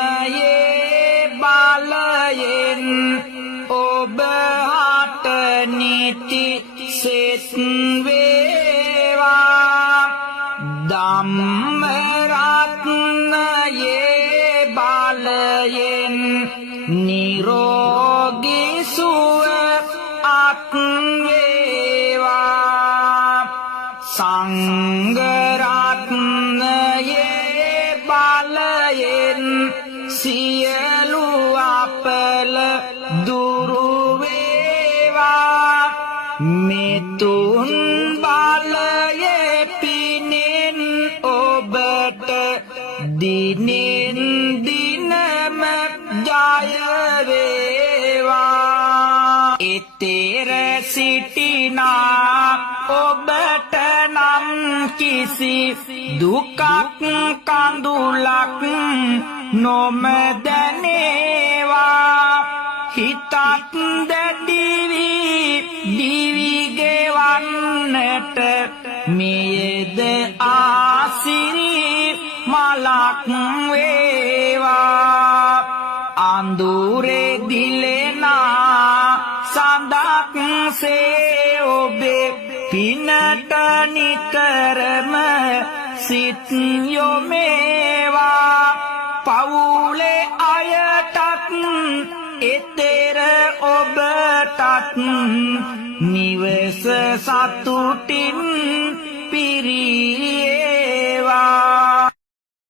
උත්තරාත්මයේ බලයෙන් ඔබ හට නිති සෙත් වේවා ධම්මරත්නයේ බලයෙන් නිරෝගී සුව අත් වේවා සංඝරත්නයේ බලයෙන් සියලු අපල දුරු වේවා මෙතුන් බලයේ පිනෙන් ඔබට දිනෙන් දිනම ජය වේවා ඊතර සිටිනා ඔබට නම් කිසි දුකක් කඳුලක් නොම දැනේවා හිතත් දැඩිවි දිවි ගෙවන්නට මෙයද ආසිරි මලක් වේවා අඳුරේ දිලෙනා සඳක් සේ ඔබේ පිනට නිතරම සිත් යොමේවා පවුලේ අයටත් එතෙර ඔබටත් නිවස සතුටින් පිරියේවා